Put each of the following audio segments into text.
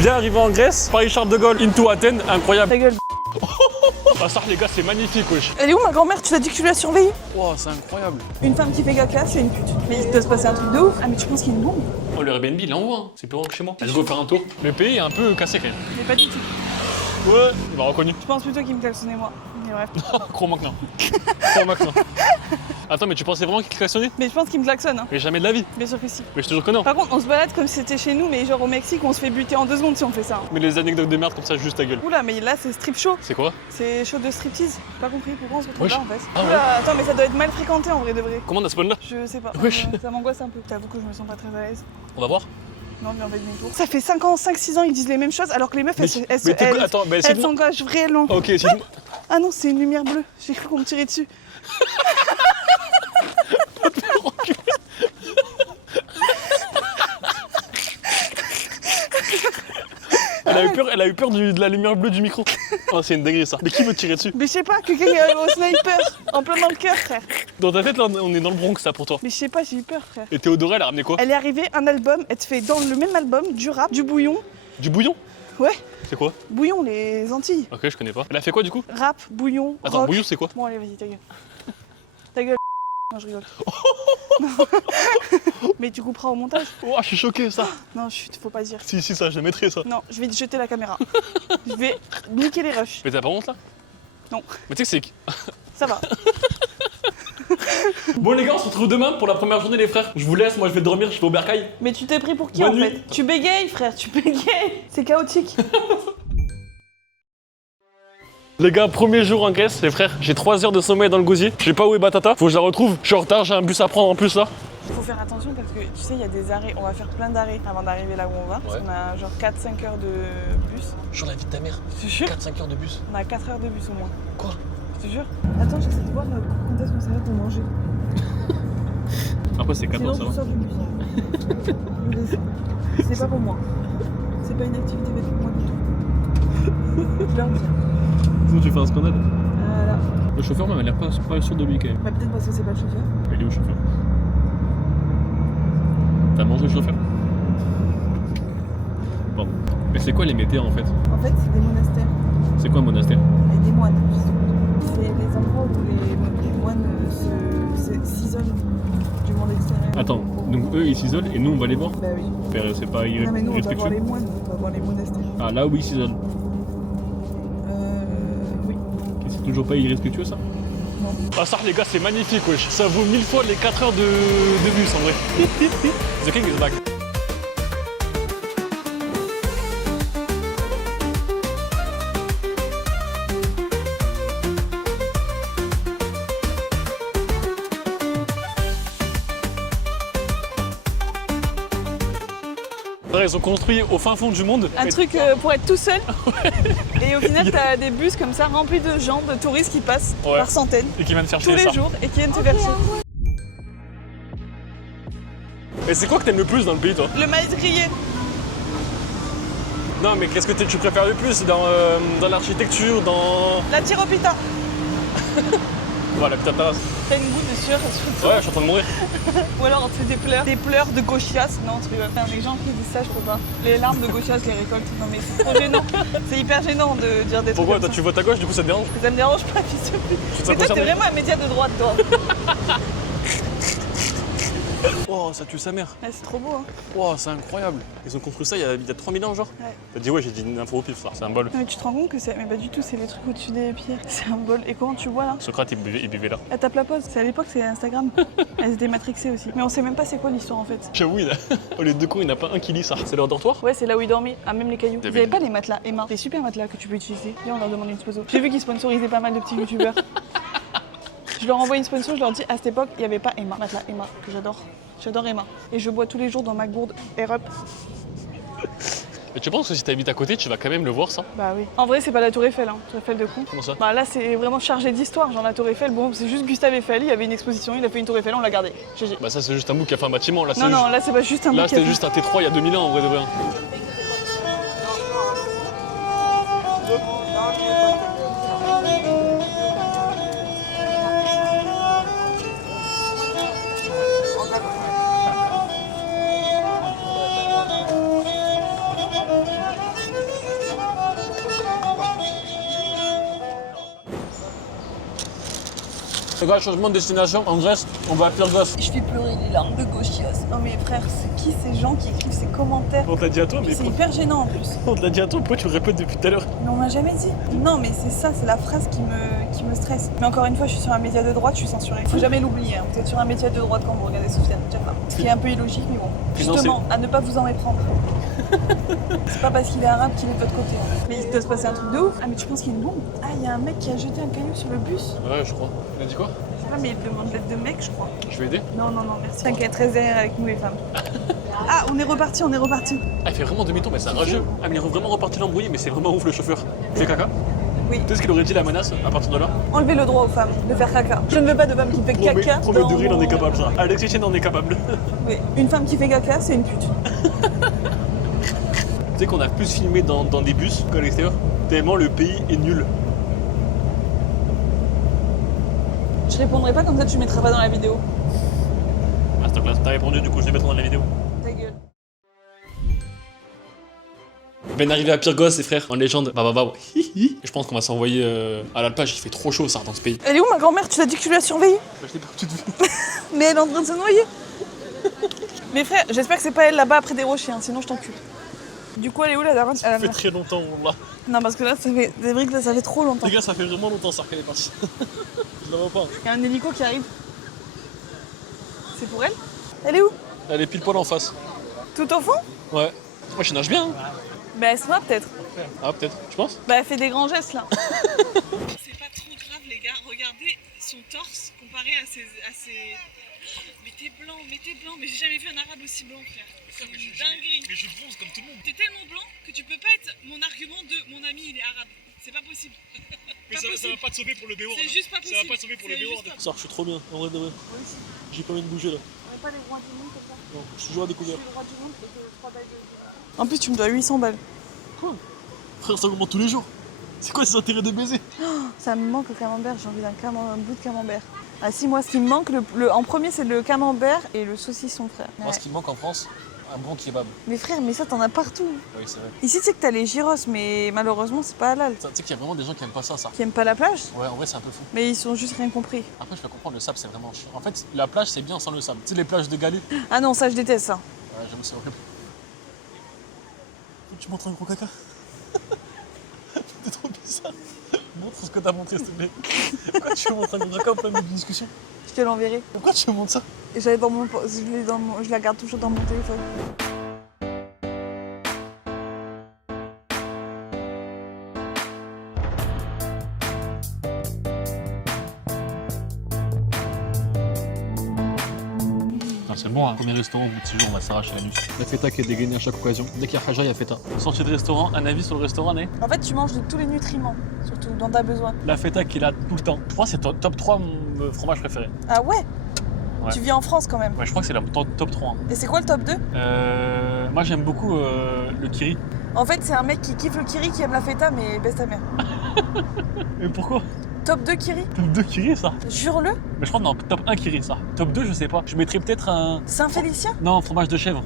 Bien arrivé en Grèce, Paris-Charles de Gaulle, into Athènes, incroyable. Ta gueule. Ah ça les gars, c'est magnifique wesh. Elle est où ma grand-mère? Tu l'as dit que tu l'as surveillée? Wow, c'est incroyable. Une femme qui fait caca, c'est une pute. Mais il doit se passer un truc de ouf. Ah mais tu penses qu'il y a une bombe? Oh le Airbnb il envoie, hein. C'est plus grand que chez moi. Let's go faire un tour. Le pays est un peu cassé quand même. Mais pas du tout. Ouais, il m'a reconnu. Je pense plutôt qu'il me klaxonnait moi. Mais bref. Crois-moi que non. Crois-moi que non. Attends, mais tu pensais vraiment qu'il klaxonnait? Mais je pense qu'il me klaxonne. Hein. Mais jamais de la vie. Bien sûr que si. Mais je te jure que non. Par contre, on se balade comme si c'était chez nous, mais genre au Mexique, on se fait buter en 2 secondes si on fait ça. Hein. Mais les anecdotes de merde comme ça, juste ta gueule. Oula, mais là c'est strip show. C'est quoi? C'est show de striptease. J'ai pas compris pourquoi on se retrouve Wesh. là en fait. Ah ouais. Oula, attends, mais ça doit être mal fréquenté en vrai de vrai. Comment on a spawn là? Je sais pas. Wesh. Ça m'angoisse un peu. J'avoue que je me sens pas très à l'aise. On va voir. Non, mais on va demi-tour. Ça fait 5-6 ans, ils disent les mêmes choses alors que les meufs, Attends, mais elles s'engagent réellement. Ok, si tu... Ah non, c'est une lumière bleue. J'ai cru qu'on me tirait dessus. Elle a eu peur de la lumière bleue du micro. Oh, c'est une dinguerie ça. Mais qui veut tirer dessus? Mais je sais pas, quelqu'un qui arrive au sniper, en plein dans le cœur, frère. Dans ta tête, là, on est dans le Bronx, ça pour toi. Mais je sais pas, j'ai eu peur, frère. Et Théodora, elle a ramené quoi? Elle est arrivée, un album, elle te fait dans le même album du rap, du bouillon. Du bouillon? Ouais, C'est quoi? bouillon, les Antilles. Ok, je connais pas. Elle a fait quoi du coup? Rap, bouillon, Attends, rock. bouillon, c'est quoi? Bon, allez, vas-y, ta gueule. Ta gueule. Non, je rigole. Mais tu couperas au montage? Oh, je suis choqué, ça. Non, chut, faut pas dire. Si, ça, je le mettrai, ça. Non, je vais jeter la caméra. Je vais niquer les rushs. Mais t'as pas honte là? Non. Mais tu sais que Ça va. c'est. Bon, les gars, on se retrouve demain pour la première journée, les frères. Je vous laisse, moi je vais dormir, je vais au bercail. Mais tu t'es pris pour qui Bonne en nuit. fait? Tu bégayes, frère, tu bégayes. C'est chaotique. Les gars, premier jour en Grèce, les frères. J'ai 3 heures de sommeil dans le gosier. Je sais pas où est Batata. Faut que je la retrouve. Je suis en retard, j'ai un bus à prendre en plus là. Faut faire attention parce que tu sais, il y a des arrêts. On va faire plein d'arrêts avant d'arriver là où on va. Parce Ouais. qu'on a genre 4-5 heures de bus. Sur la vie de ta mère. Je te jure. 4-5 heures de bus. On a 4 heures de bus au moins. Quoi? Je te jure. Attends, j'essaie de voir quand est-ce qu'on s'arrête pour manger. Après, c'est 4 Sinon, heures, ça tu va. sors du bus. Je descends. C'est pas pour moi. C'est pas une activité faite pour moi du tout. Je leur dis. Sinon, tu fais un scandale. Voilà. Le chauffeur, même, elle a l'air pas sûr de lui quand même. Bah, peut-être parce que c'est pas le chauffeur. Il est où le chauffeur? T'as mangé le chauffeur? Bon. Mais c'est quoi les météores en fait? En fait, c'est des monastères. C'est quoi un monastère? Avec des moines. C'est les endroits où les moines s'isolent du monde extérieur. Attends, donc eux ils s'isolent et nous on va les voir? Bah oui. Père, c'est pas Non mais nous on va voir les irrespectueux? moines, on va voir les monastères. Ah là où ils s'isolent. Oui. Et c'est toujours pas irrespectueux ça? Non. Ah ça les gars c'est magnifique wesh. Ça vaut 1000 fois les 4 heures de bus en vrai. The king is back. Ils ont construit au fin fond du monde. Un truc pour être tout seul. Et au final t'as des bus comme ça remplis de gens, de touristes qui passent Ouais. par centaines. Et qui viennent faire Tous chier les ça. jours et qui viennent te verser. Et c'est quoi que t'aimes le plus dans le pays toi? Le maïs grillé. Non mais qu'est-ce que tu préfères le plus dans l'architecture, dans... La tiropita. Voilà, putain tasse. T'as une goutte de sueur sur toi. Ouais, je suis en train de mourir. Ou alors on te fait des pleurs. Des pleurs de gauchias. Non, tu rigoles. Enfin, les gens qui disent ça, je peux pas. Les larmes de gauchias, les récoltes. Non mais c'est trop gênant. C'est hyper gênant de dire des trucs Pourquoi comme toi ça. tu votes à gauche, du coup ça te dérange? Ça me dérange pas, fils de pute. Tu te sens Mais toi, t'es concerné? vraiment un média de droite, toi. Oh, ça tue sa mère. Ouais, c'est trop beau, hein. Oh, c'est incroyable. Ils ont construit ça il y a 3000 ans, genre. Ouais. T'as dit ouais, j'ai dit une info au pif, ça. C'est un bol. Non, mais tu te rends compte que c'est. Mais pas du tout, c'est les trucs au-dessus des pierres. C'est un bol. Et comment tu vois là? Socrate, il buvait là. Elle tape la pause. C'est à l'époque, c'est Instagram. Elle se dématrixait aussi. Mais on sait même pas c'est quoi l'histoire en fait. J'avoue, oh, les deux cons, il n'y en a pas un qui lit ça. C'est leur dortoir? Ouais, c'est là où ils dormaient. Ah, même les cailloux. Vous T'avais avez dit. pas les matelas Emma? Des super matelas que tu peux utiliser. Viens, on leur demande une sponsor. J'ai vu qu'ils sponsorisaient pas mal de petits youtubeurs. Je leur envoie une sponsor, je leur dis à cette époque, il n'y avait pas Emma. Matelas Emma, que j'adore. J'adore Emma. Et je bois tous les jours dans ma gourde Air Up. Mais tu penses que si t'habites à côté, tu vas quand même le voir ça? Bah oui. En vrai, c'est pas la Tour Eiffel, hein. Tour Eiffel de con. Comment ça? Bah là, c'est vraiment chargé d'histoire. Genre la Tour Eiffel, bon, c'est juste Gustave Eiffel, il y avait une exposition, il a fait une Tour Eiffel, on l'a gardée. GG. Bah ça c'est juste un bout qui a fait un bâtiment. Là, Non, non, là, c'est pas juste un Là bouquet. c'était juste un T3 il y a 2000 ans en vrai de vrai. C'est quoi le changement de destination en Grèce? On va à Pyrgos. Je fais pleurer les larmes de Gauchios. Non mais frère, c'est qui ces gens qui écrivent ces commentaires? On te l'a dit à toi, mais C'est hyper gênant en plus. on te l'a dit à toi, pourquoi tu le répètes depuis tout à l'heure? Mais on m'a jamais dit. Non mais c'est ça, c'est la phrase qui me stresse. Mais encore une fois, je suis sur un média de droite, je suis censurée. Faut jamais l'oublier, hein. Vous êtes sur un média de droite quand vous regardez Sofiane, déjà pas. Ce qui est un peu illogique, mais bon. Justement, à ne pas vous en méprendre. C'est pas parce qu'il est arabe qu'il est de votre côté. Hein. Mais il doit se passer un truc de ouf. Ah mais tu penses qu'il y a une bombe? Ah, il y a un mec qui a jeté un caillou sur le bus. Ouais, je crois. Il a dit quoi? Ah mais il demande l'aide de mec, je crois. Je vais aider. Non, non, non, merci. T'inquiète, reste derrière avec nous les femmes. Ah, on est reparti, on est reparti. Ah, il fait vraiment demi-tour, mais c'est un rageux. Ah, mais il est vraiment reparti l'embrouillé, mais c'est vraiment ouf le chauffeur. Il fait caca? Oui. Tu sais ce qu'il aurait dit la menace à partir de là? Enlevez le droit aux femmes de faire caca. Je ne veux pas de femme qui fait caca. Premier dans degré, il en est mon- capable, ça. Alexis Chen en est capable. Oui, une femme qui fait caca, c'est une pute. Tu sais qu'on a plus filmé dans des bus qu'à l'extérieur, tellement le pays est nul. Je répondrai pas comme ça, tu mettras pas dans la vidéo. Ah, c'est classe. T'as répondu, du coup, je vais mettre dans la vidéo. Ta gueule. Ben arrivé à Pyrgos, les frères, en légende. Bah. Je pense qu'on va s'envoyer à l'alpage, il fait trop chaud, ça, dans ce pays. Elle est où ma grand-mère? Tu l'as dit que tu l'as surveillée? Bah, je l'ai pas tout de vue. Mais elle est en train de se noyer. Mes frères, j'espère que c'est pas elle là-bas après des rochers, hein, sinon je t'encule. Du coup, elle est où la daronne? Ça fait très longtemps, là. Non, parce que là, ça fait des briques, là, ça fait trop longtemps. Les gars, ça fait vraiment longtemps, ça, qu'elle est partie. Je la vois pas. Il y a un hélico qui arrive. C'est pour elle? Elle est où? Elle est pile poil en face. Tout au fond? Ouais. Moi, je nage bien. Hein. Bah, elle se voit peut-être. Ah, peut-être. Tu penses? Bah, elle fait des grands gestes là. C'est pas trop grave, les gars. Regardez son torse comparé à ses. Mais t'es blanc, mais j'ai jamais vu un arabe aussi blanc, frère. C'est une dinguerie. Mais je bronze comme tout le monde. T'es tellement blanc que tu peux pas être mon argument de mon ami, il est arabe. C'est pas possible. Mais ça va pas te sauver pour le béward. C'est juste pas possible. Ça va pas te sauver pour le C'est béward. juste pas- Ça, je suis trop bien, en vrai de vrai. Moi aussi. J'ai pas envie de bouger là. On n'est pas les rois du monde comme ça. Non, je suis toujours à découvert. Le roi du monde et que 3 balles de. En plus, tu me dois 800 balles. Quoi? Frère, ça augmente tous les jours. C'est quoi ces intérêts de baiser? Ça me manque le camembert, j'ai envie un bout de camembert. Ah si, moi ce qui me manque, en premier c'est le camembert et le saucisson, frère. Moi, ce qui me manque en France, un bon kebab. Mais frère, mais ça t'en as partout. Oui, c'est vrai. Ici, tu sais que t'as les gyros, mais malheureusement c'est pas halal. Tu sais qu'il y a vraiment des gens qui aiment pas ça. Qui aiment pas la plage, Ouais, en vrai, c'est un peu fou. mais ils ont juste rien compris. Après, je peux comprendre, le sable, c'est vraiment chiant. En fait, la plage, c'est bien sans le sable. Tu sais, les plages de Galets. Ah non, ça je déteste ça. Ouais, j'aime, c'est horrible. Tu montres un gros caca? T'es trop bizarre. Montre ce que t'as montré, s'il te plaît. Pourquoi tu veux montrer un gros caca au plein milieu d'une discussion? Je te l'enverrai. Pourquoi tu veux montrer ça? Et j'avais dans mon, je la garde toujours dans mon téléphone. C'est bon, hein. Premier restaurant au bout de 6 jours, on va s'arracher la nuit. La feta qui est dégainée à chaque occasion. Dès qu'il y a Haja, il y a feta. Sortie de restaurant, un avis sur le restaurant, Né? En fait, tu manges de tous les nutriments, surtout dont t'as besoin. La feta qui est là tout le temps. Je crois que c'est top 3 mon fromage préféré. Ah ouais, Ouais. Tu vis en France quand même. Ouais, je crois que c'est le top 3. Hein. Et c'est quoi le top 2? Moi j'aime beaucoup le kiri. En fait, c'est un mec qui kiffe le kiri, qui aime la feta, mais baisse ta mère. Mais pourquoi? Top 2 kiri? Top 2 kiri ça? Jure-le. Mais je crois non, top 1 kiri ça. Top 2 je sais pas. Je mettrais peut-être un... Saint-Félicien? Non, fromage de chèvre.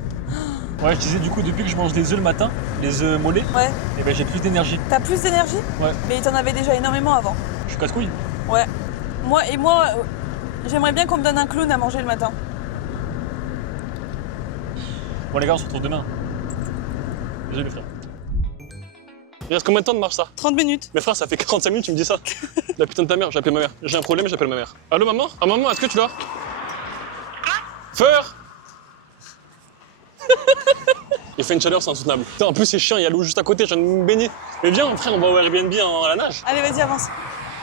Ouais, je disais du coup depuis que je mange des œufs le matin, les œufs mollets, Ouais. et ben j'ai plus d'énergie. T'as plus d'énergie? Ouais. Mais t'en avais déjà énormément avant. Je suis casse-couille. Ouais. Moi, j'aimerais bien qu'on me donne un clown à manger le matin. Bon les gars, on se retrouve demain. Désolé frère. Il reste combien de temps de marche ça? 30 minutes. Mais frère, ça fait 45 minutes, tu me dis ça. La putain de ta mère, j'ai appelé ma mère. J'ai un problème, j'appelle ma mère. Allô maman? Ah maman, est-ce que tu l'as? Feur. Il fait une chaleur, c'est insoutenable. Putain, en plus c'est chiant, il y a l'eau juste à côté, je viens de me baigner. Mais viens frère, on va au Airbnb à la nage. Allez, vas-y, avance.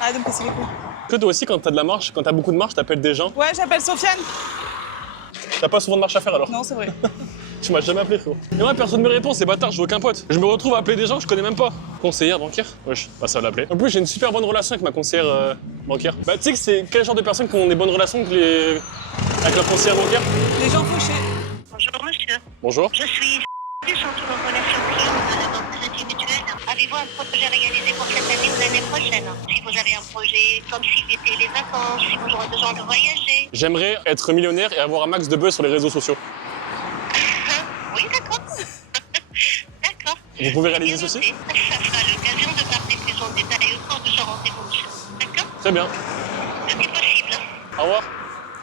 Arrête de me casser les couilles. Que toi aussi, quand t'as de la marche, quand t'as beaucoup de marche, t'appelles des gens. Ouais, j'appelle Sofiane. T'as pas souvent de marche à faire alors? Non, c'est vrai. Tu m'as jamais appelé frérot. Et moi personne me répond, c'est bâtard, j'ai aucun pote. Je me retrouve à appeler des gens que je connais même pas. Conseillère bancaire? Wesh, pas ça à l'appeler. En plus j'ai une super bonne relation avec ma conseillère bancaire. Bah tu sais que c'est quel genre de personnes qui ont des bonnes relations avec la conseillère bancaire? Les gens fauchés. Bonjour monsieur, Bonjour. je suis du centre de relation client de la Banque Crédit Mutuelle. Avez-vous un projet réalisé pour cette année ou l'année prochaine? Si vous avez un projet comme si l'été les vacances, si vous aurez besoin de voyager. J'aimerais être millionnaire et avoir un max de buzz sur les réseaux sociaux. Oui, d'accord. D'accord. Vous pouvez réaliser Bien ceci? noté. Ça sera l'occasion de parler plus en détail au cours de ce rendez-vous, monsieur. D'accord? Très bien. Tout est possible. Au revoir.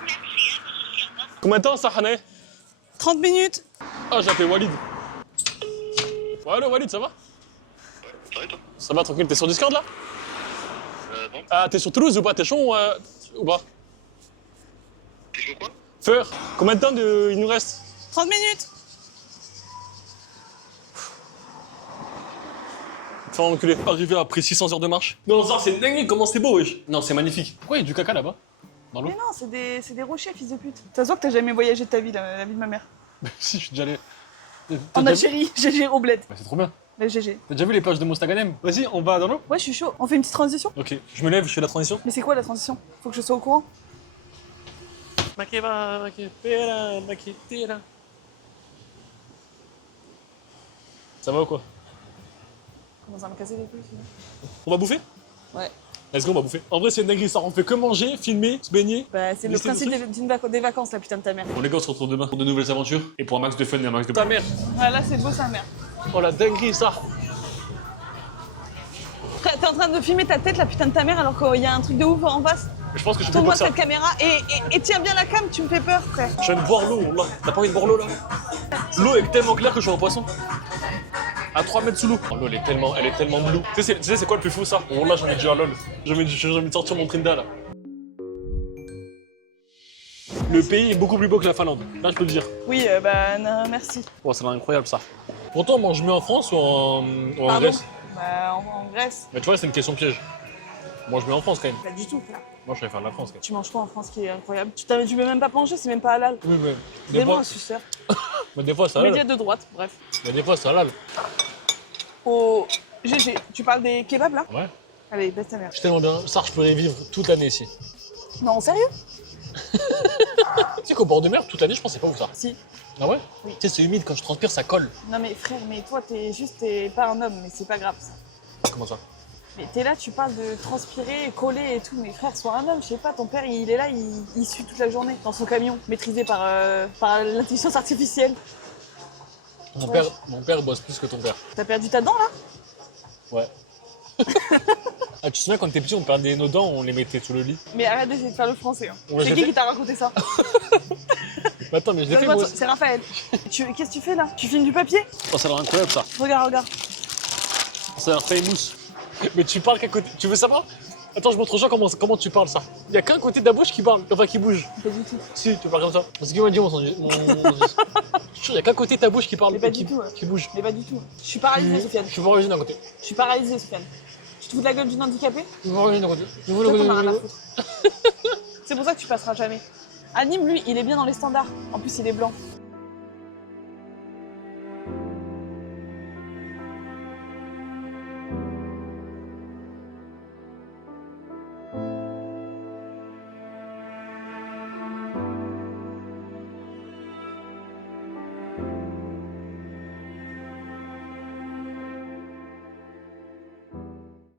Merci, hein, vous aussi, au revoir. Combien de temps ça, Hanae? 30 minutes. Ah, j'ai appelé Walid. Ouais, allô Walid, ça va? Ça va et toi? Ça va, tranquille, t'es sur Discord là? Non. Ah, t'es sur Toulouse ou pas? T'es chaud ou pas? T'es chaud quoi? Feur, combien de temps il nous reste? 30 minutes. Faut enculer. Arrivé après 600 heures de marche. Non, ça c'est dingue, comment c'est beau, wesh. Non, c'est magnifique. Pourquoi il y a du caca là-bas? Dans l'eau? Mais non, c'est des rochers, fils de pute. Ça se voit que t'as jamais voyagé de ta vie, la vie de ma mère. Si, je suis déjà allé. T'as En déjà vu? Algérie, GG au bled. Bah, c'est trop bien. Le GG. T'as déjà vu les plages de Mostaganem? Vas-y, on va dans l'eau? Ouais, je suis chaud. On fait une petite transition? Ok, je me lève, je fais la transition. Mais c'est quoi la transition? Faut que je sois au courant. Ça va ou quoi? Comment ça m'a cassé les couilles, sinon? On va bouffer? Ouais. Let's go, on va bouffer. En vrai, c'est une dinguerie ça. On fait que manger, filmer, se baigner. Bah, c'est le Laisser principe des des vacances, la putain de ta mère. Bon, les gars, on se retrouve demain pour de nouvelles aventures et pour un max de fun et un max de. Ta mère! Ouais, là, c'est beau, sa mère. Oh la dinguerie ça! T'es en train de filmer ta tête, la putain de ta mère, alors qu'il y a un truc de ouf en face. Je pense que je suis plus Tourne-moi comme ça. cette caméra et tiens bien la cam, tu me fais peur, frère. Je viens de boire l'eau, là. T'as pas envie de boire l'eau là? L'eau est tellement claire que je suis un poisson. À 3 mètres sous l'eau. Oh, l'eau, elle est tellement bleue. Tu sais, c'est quoi le plus fou ça? Bon, là, j'en ai déjà lol. J'ai envie de sortir mon Trinda là. Le pays est beaucoup plus beau que la Finlande. Là, je peux le dire. Oui, bah, non, merci. Oh, ça a l'air incroyable ça. Pourtant, on mange mieux en France ou en Pardon. Grèce? Bah, en Grèce. Mais tu vois, c'est une question piège. On mange mieux en France quand même. Pas du tout, frère. Moi, je préfère la France quand même. Tu manges quoi en France qui est incroyable? Tu peux même pas manger, c'est même pas halal. Oui, mais des Dis-moi fois, un suceur. mais des fois, c'est halal. Média de droite, bref. Mais des fois, c'est halal. Au GG, tu parles des kebabs là? Ouais. Allez, baisse ta mère. Je suis tellement bien. Ça, je pourrais vivre toute l'année ici. Non, sérieux? Tu sais qu'au bord de mer, toute l'année, je pense que c'est pas ouf ça. Si. Ah ouais? Oui. Tu sais, c'est humide, quand je transpire, ça colle. Non mais frère, mais toi t'es pas un homme, mais c'est pas grave ça. Comment ça? Mais t'es là, tu parles de transpirer, coller et tout, mais frère, sois un homme, je sais pas, ton père il est là, il suit toute la journée dans son camion, maîtrisé par l'intelligence artificielle. Mon père bosse plus que ton père. T'as perdu ta dent là? Ouais. Ah, tu te souviens quand t'étais petit, on perdait nos dents, on les mettait sous le lit? Mais arrête d'essayer de faire le français. Hein. Ouais, C'est j'ai qui fait. qui t'a raconté ça? Mais attends, mais je l'ai fait moi aussi. C'est Raphaël. Qu'est-ce que tu fais là? Tu filmes du papier? Oh, ça a l'air incroyable ça. Regarde. Ça a l'air famous. Mais tu parles qu'à côté. Tu veux savoir? Attends, je montre aux gens comment tu parles ça. Il y a qu'un côté de la bouche qui parle, enfin qui bouge. Pas du tout. Si, tu parles comme ça. C'est ce qu'il m'a dit, Je suis sûr, il y a qu'un côté de ta bouche qui parle, Mais pas qui, du tout, ouais. qui bouge. Mais pas du tout. Je suis paralysée, Sofiane. Je suis pas origine d'un côté. Je suis paralysée, Sofiane. Tu te fous de la gueule d'une handicapée? Je suis pas origine d'un côté. Je veux Toi, le t'en as rien à côté. foutre. C'est pour ça que tu passeras jamais. Anime, lui, il est bien dans les standards. En plus, il est blanc.